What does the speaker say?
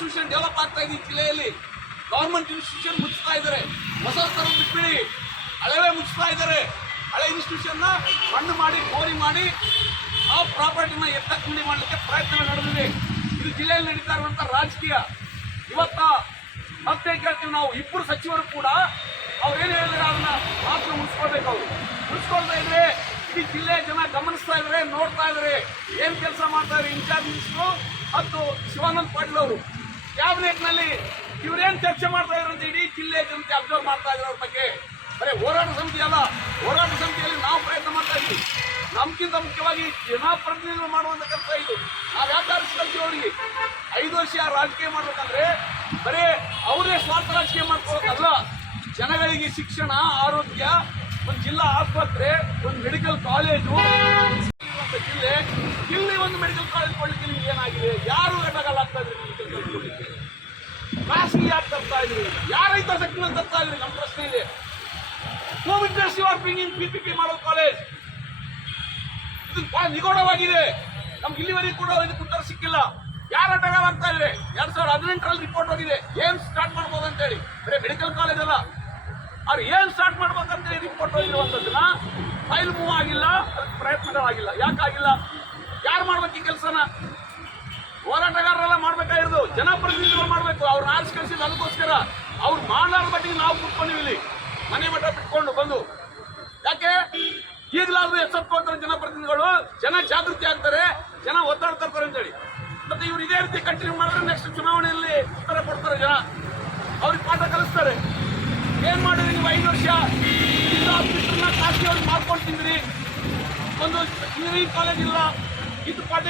Institution develop ಆಗ್ತಾ ಇದೆ ಈ ಜಿಲ್ಲೆಯಲ್ಲಿ. ಗವರ್ಮೆಂಟ್ ಇನ್ಸ್ಟಿಟ್ಯೂಷನ್ ಮುಚ್ತಾ ಇದ್ದಾರೆ, ಹೊಸ ತರ ಬಿಟ್ಬಿಡಿ, ಹಳೆವೇ ಮುಚ್ತಾ ಇದ್ದಾರೆ. ಹಳೆ ಇನ್ಸ್ಟಿಟ್ಯೂಷನ್ನ ಮಣ್ಣು ಮಾಡಿ ಕೋರಿ ಮಾಡಿ ಆ ಪ್ರಾಪರ್ಟಿನ ಎತ್ತಕ್ಕಿಂಡಿ ಮಾಡಲಿಕ್ಕೆ ಪ್ರಯತ್ನ ನಡೆದಿದೆ. ಇದು ಜಿಲ್ಲೆಯಲ್ಲಿ ನಡೀತಾ ಇರುವಂತ ರಾಜಕೀಯ. ಇವತ್ತ ಮತ್ತೆ ಕೇಳ್ತೀವಿ ನಾವು, ಇಬ್ಬರು ಸಚಿವರು ಕೂಡ ಅವ್ರೇನು ಹೇಳಿದ್ರೆ ಅದನ್ನ ಮಾತ್ರ ಉಳಿಸ್ಕೊಳ್ಬೇಕು. ಅವರು ಉಳಿಸ್ಕೊಳ್ತಾ ಇದ್ರೆ ಇಡೀ ಜಿಲ್ಲೆ ಜನ ಗಮನಿಸ್ತಾ ಇದ್ರೆ, ನೋಡ್ತಾ ಇದ್ರೆ ಏನ್ ಕೆಲಸ ಮಾಡ್ತಾ ಇದ್ರೆ ಇನ್ಚಾರ್ಜ್ ಮಿನಿಸ್ಟ್ರು ಮತ್ತು ಶಿವಾನಂದ ಪಾಟೀಲ್ ಅವರು ಕ್ಯಾಬಿನೆಟ್ ನಲ್ಲಿ ಇವ್ರೇನ್ ಚರ್ಚೆ ಮಾಡ್ತಾ ಇದ್ರು ಅಂತ ಇಡೀ ಜಿಲ್ಲೆ ಜನತೆ ಅಬ್ಸರ್ವ್ ಮಾಡ್ತಾ ಇದ್ರು. ಅವ್ರ ಬಗ್ಗೆ ಬರೀ ಹೋರಾಟ ಸಮಿತಿ ಅಲ್ಲ, ಹೋರಾಟ ಸಮಿತಿಯಲ್ಲಿ ನಾವು ಪ್ರಯತ್ನ ಮಾಡ್ತಾ ಇದ್ವಿ. ನಮ್ಗಿಂತ ಮುಖ್ಯವಾಗಿ ಜನಪ್ರತಿನಿಧಿಗಳು ಮಾಡುವಂತ ಕೆಲಸ ಇದು. ನಾವು ಯಾಕೆ ಆರಿಸ್ಕೊಳ್ತೀವಿ ಅವರಿಗೆ? 5 ವರ್ಷ ರಾಜಕೀಯ ಮಾಡ್ಬೇಕಂದ್ರೆ ಬರೀ ಅವರೇ ಸ್ವಾರ್ಥ ರಾಜಕೀಯ ಮಾಡ್ಕೋಬೇಕಲ್ಲ. ಜನಗಳಿಗೆ ಶಿಕ್ಷಣ, ಆರೋಗ್ಯ, ಒಂದು ಜಿಲ್ಲಾ ಆಸ್ಪತ್ರೆ, ಒಂದು ಮೆಡಿಕಲ್ ಕಾಲೇಜು ಜಿಲ್ಲೆ, ಇಲ್ಲಿ ಒಂದು ಮೆಡಿಕಲ್ ಕಾಲೇಜ್ ಕೊಡ್ಲಿಕ್ಕೆ ನಿಮ್ಗೆ ಏನಾಗಿದೆ? ಯಾರು ಗಡ್ಡಗಾಲಾಗ್ತಾ ಇದ್ರಿ? ಖಾಸಗಿ ಯಾರು ತರ್ತಾ ಇದ್ರಿ? ಯಾರ ಹಿತಾಸಕ್ತಿಗಳು ತರ್ತಾ ಇದ್ರಿ? ನಮ್ಮ ಪ್ರಶ್ನೆ ಇದೆ. ಕೋವಿಡ್ PPP ಮಾಡೋ ಕಾಲೇಜ್ ಇದು ನಿಗೂಢವಾಗಿದೆ. ನಮ್ಗೆ ಇಲ್ಲಿವರೆಗೂ ಕೂಡ ಇದಕ್ಕೆ ಉತ್ತರ ಸಿಕ್ಕಿಲ್ಲ. ಯಾರು ಅಡ್ಡಗಾಲಾಗ್ತಾ ಇದ್ರೆ? 2018ರಲ್ಲಿ ರಿಪೋರ್ಟ್ ಹೋಗಿದೆ ಏನ್ ಸ್ಟಾರ್ಟ್ ಮಾಡ್ಬೋದು ಅಂತ ಹೇಳಿ. ಬರೀ ಮೆಡಿಕಲ್ ಕಾಲೇಜ್ ಅಲ್ಲ, ಅವ್ರು ಏನ್ ಸ್ಟಾರ್ಟ್ ಮಾಡ್ಬೇಕಂತ ರಿಪೋರ್ಟ್ ಹೋಗಿರುವಂತದ್ದನ್ನ ಫೈಲ್ ಮೂವ್ ಆಗಿಲ್ಲ, ಅದಕ್ಕೆ ಪ್ರಯತ್ನಗಳಾಗಿಲ್ಲ. ಯಾಕಾಗಿಲ್ಲ? ಯಾರು ಮಾಡ್ಬೇಕು ಈ ಕೆಲಸನ? ಹೋರಾಟಗಾರರೆಲ್ಲ ಮಾಡ್ಬೇಕಾಗಿರೋದು, ಜನಪ್ರತಿನಿಧಿಗಳು ಮಾಡ್ಬೇಕು. ಅವ್ರನ್ನ ಆರಿಸಿ ಕಳಿಸಿದ ಅದಕ್ಕೋಸ್ಕರ ಅವ್ರು ಮಾಡಲಾರ ಮಟ್ಟಿಗೆ ನಾವು ಕೂತ್ಕೊಂಡಿವಿ ಇಲ್ಲಿ ಮನೆ ಮಠ ಬಿಟ್ಕೊಂಡು ಬಂದು. ಯಾಕೆ ಈಗಲಾದ್ರೂ ಎಚ್ಚೆತ್ಕೊಳ್ತಾರೆ ಜನಪ್ರತಿನಿಧಿಗಳು, ಜನ ಜಾಗೃತಿ ಆಗ್ತಾರೆ, ಜನ ಒತ್ತಡ ತರ್ತಾರೆ ಅಂತೇಳಿ. ಮತ್ತೆ ಇವ್ರು ಇದೇ ರೀತಿ ಕಂಟಿನ್ಯೂ ಮಾಡಿದ್ರೆ ನೆಕ್ಸ್ಟ್ ಚುನಾವಣೆಯಲ್ಲಿ ಉತ್ತರ ಕೊಡ್ತಾರೆ ಜನ, ಅವ್ರಿಗೆ ಪಾಠ ಕಲಿಸ್ತಾರೆ. ಏನ್ ಮಾಡಿದ್ರಿ ನೀವು 5 ವರ್ಷ? ಖಾಸಗಿ ಅವ್ರಿಗೆ ಮಾಡ್ಕೊಂಡು ತಿಂದ್ರಿ. ಒಂದು ಇಂಜಿನಿಯರಿಂಗ್ ಕಾಲೇಜ್ ಇಲ್ಲ, ಇದು ಪಾಠ